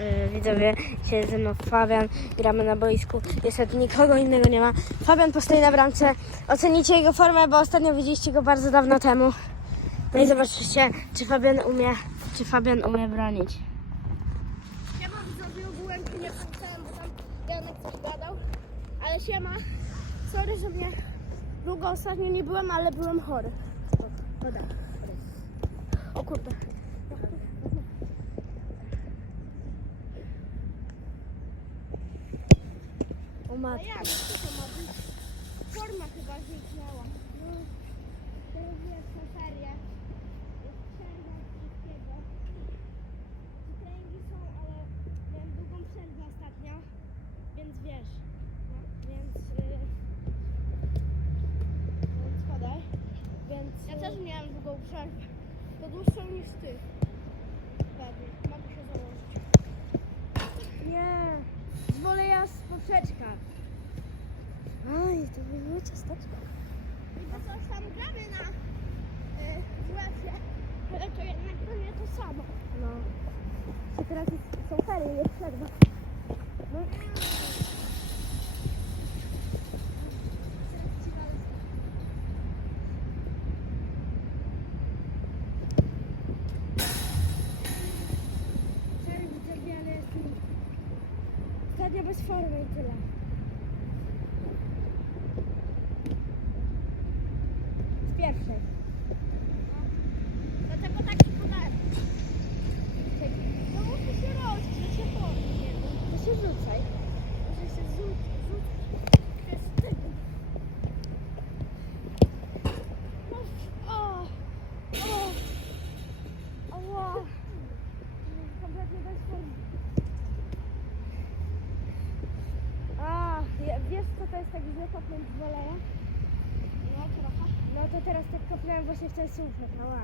Yy, widzowie, siedzi ze mną Fabian, gramy na boisku. Niestety nikogo innego nie ma. Fabian postoi na bramce. Ocenicie jego formę, bo ostatnio widzieliście go bardzo dawno temu. No i zobaczycie, czy Fabian umie, czy Fabian umie bronić. Siema, widzowie, ogółem się nie przestałem, bo tam Janek coś gadał. Ale siema, sorry, że mnie długo ostatnio nie byłem, ale byłem chory. O kurde. O A jak? To ma być? Forma chyba zniknęła. No, teraz jest na ferie. Jest przerwa od wszystkiego. I treningi są, ale miałem długą przerwę ostatnio, więc wiesz. No, więc... Yy, więc podaj. Więc... Ja też miałem długą przerwę. To dłuższą niż ty. Poprzeczka. Aj, to były ciasteczka. Widzę, co tam gramy na y, WF-ie, ale to jednak to nie to samo. No. Czy teraz jest, są ferie, jest przerwa. Ostatnio bez formy i tyle. Z pierwszej. Dlatego taki podałem. No muszę się rozgrzeć, się powiem. To się rzucaj. Muszę się rzucić, rzucić. To jest wstyd. No, o, o, ała. Kompletnie bez formy. A, ja- wiesz co to jest tak źle kopnąć z woleja? No trochę. No to teraz tak kopnąłem właśnie w ten słupek, ała.